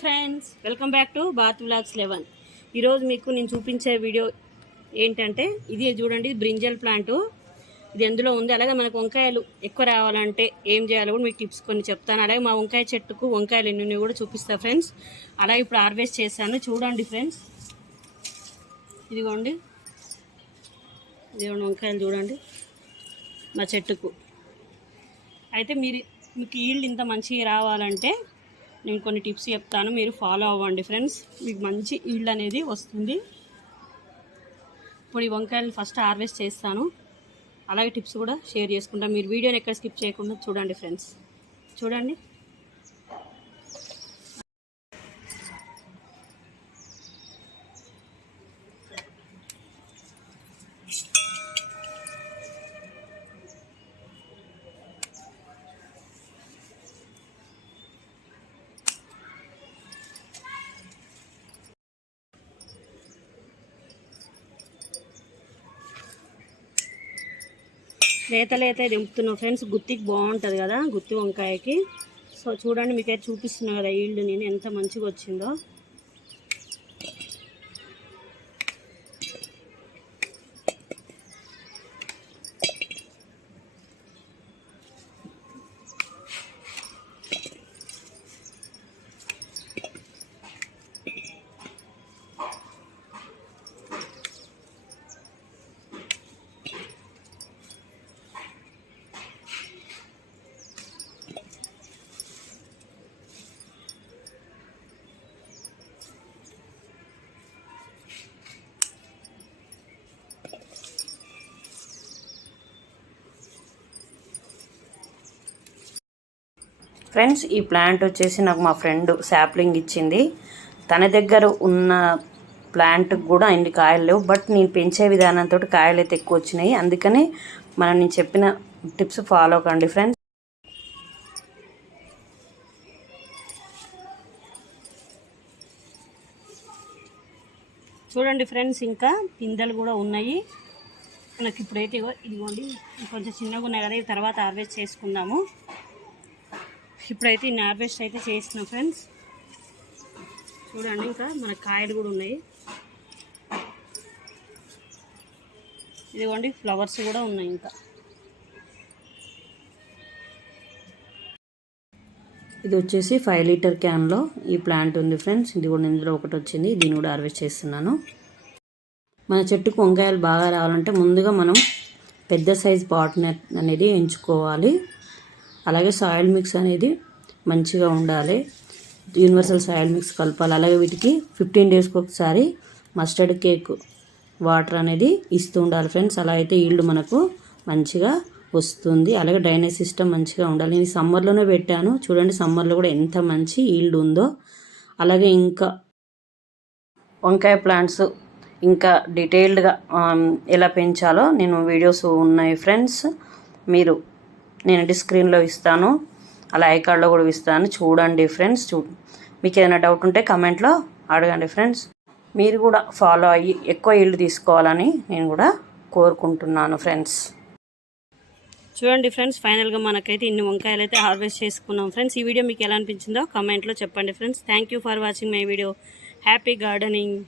Friends. Welcome back to bath vlogs eleven. ఈరోజు మీకు నేను చూపించే వీడియో ఏంటంటే ఇది చూడండి బ్రింజల్ ప్లాంట్. ఇది ఎందులో ఉంది. అలాగే మనకు వంకాయలు ఎక్కువ రావాలంటే ఏం చేయాలో కూడా మీకు టిప్స్ కొన్ని చెప్తాను. అలాగే మా వంకాయ చెట్టుకు వంకాయలు ఎన్ని కూడా చూపిస్తా ఫ్రెండ్స్. అలాగే ఇప్పుడు హార్వెస్ట్ చేశాను. చూడండి ఫ్రెండ్స్. ఇదిగోండి. ఇదిగోండి వంకాయలు చూడండి. మా చెట్టుకు. అయితే మీరు మీకు ఈల్డ్ ఇంత మంచిగా రావాలంటే నేను కొన్ని టిప్స్ చెప్తాను. మీరు ఫాలో అవ్వండి ఫ్రెండ్స్. మీకు మంచి ఈల్డ్ అనేది వస్తుంది. ఇప్పుడు ఈ వంకాయలు ఫస్ట్ హార్వెస్ట్ చేస్తాను. అలాగే టిప్స్ కూడా షేర్ చేసుకుంటాను మీరు వీడియోని ఎక్కడ స్కిప్ చేయకుండా చూడండి ఫ్రెండ్స్. చూడండి. లేత లేత దింపుతున్నాం ఫ్రెండ్స్. గుత్తికి బాగుంటుంది కదా గుత్తి వంకాయకి. సో చూడండి మీకైతే చూపిస్తున్నా కదా ఈల్డ్ నేను ఎంత మంచిగా వచ్చిందో. ఫ్రెండ్స్ ఈ ప్లాంట్ వచ్చేసి నాకు మా ఫ్రెండ్ శాప్లింగ్ ఇచ్చింది. తన దగ్గర ఉన్న ప్లాంట్ కూడా ఇన్ని కాయలు లేవు. బట్ నేను పెంచే విధానంతో కాయలు అయితే ఎక్కువ వచ్చినాయి. అందుకని మనం నేను చెప్పిన టిప్స్ ఫాలో కండి ఫ్రెండ్స్. చూడండి ఫ్రెండ్స్ ఇంకా పిందెలు కూడా ఉన్నాయి. మనకి ఇప్పుడైతే ఇదిగోండి కొంచెం చిన్నగా ఉన్నాయి కదా తర్వాత హార్వెస్ట్ చేసుకుందాము. ఇప్పుడైతే ఈ హార్వెస్ట్ అయితే చేసినాం ఫ్రెండ్స్ చూడండి ఇంకా మన కాయలు కూడా ఉన్నాయి. ఇదిగోండి ఫ్లవర్స్ కూడా ఉన్నాయి ఇంకా. ఇది వచ్చేసి ఫైవ్ లీటర్ క్యాన్లో ఈ ప్లాంట్ ఉంది ఫ్రెండ్స్ ఇది కూడా ఇందులో ఒకటి వచ్చింది. దీన్ని కూడా హార్వెస్ట్ చేస్తున్నాను. మన చెట్టుకు వంకాయలు బాగా రావాలంటే ముందుగా మనం పెద్ద సైజ్ పాట్ అనేది ఎంచుకోవాలి. అలాగే సాయిల్ మిక్స్ అనేది మంచిగా ఉండాలి. యూనివర్సల్ సాయిల్ మిక్స్ కలపాలి. అలాగే వీటికి ఫిఫ్టీన్ డేస్కి ఒకసారి మస్టర్డ్ కేక్ వాటర్ అనేది ఇస్తూ ఉండాలి ఫ్రెండ్స్ అలా అయితే ఈల్డ్ మనకు మంచిగా వస్తుంది. అలాగే డ్రైనేజ్ సిస్టమ్ మంచిగా ఉండాలి. నేను సమ్మర్లోనే పెట్టాను. చూడండి సమ్మర్లో కూడా ఎంత మంచి ఈల్డ్ ఉందో. అలాగే ఇంకా వంకాయ ప్లాంట్స్ ఇంకా డీటెయిల్డ్గా um, ఎలా పెంచాలో నేను వీడియోస్ ఉన్నాయి ఫ్రెండ్స్ మీరు నేను డిస్క్రీన్లో ఇస్తాను. అలా ఐకార్డ్లో కూడా ఇస్తాను. చూడండి ఫ్రెండ్స్ చూ మీకు ఏదైనా డౌట్ ఉంటే కమెంట్లో అడగండి ఫ్రెండ్స్ మీరు కూడా ఫాలో అయ్యి ఎక్కువ ఇల్లు తీసుకోవాలని నేను కూడా కోరుకుంటున్నాను ఫ్రెండ్స్ చూడండి ఫ్రెండ్స్ ఫైనల్గా మనకైతే ఇన్ని వంకాయలు అయితే హార్వెస్ట్ చేసుకున్నాం ఫ్రెండ్స్ ఈ వీడియో మీకు ఎలా అనిపించిందో కమెంట్లో చెప్పండి friends thank you for watching my video happy gardening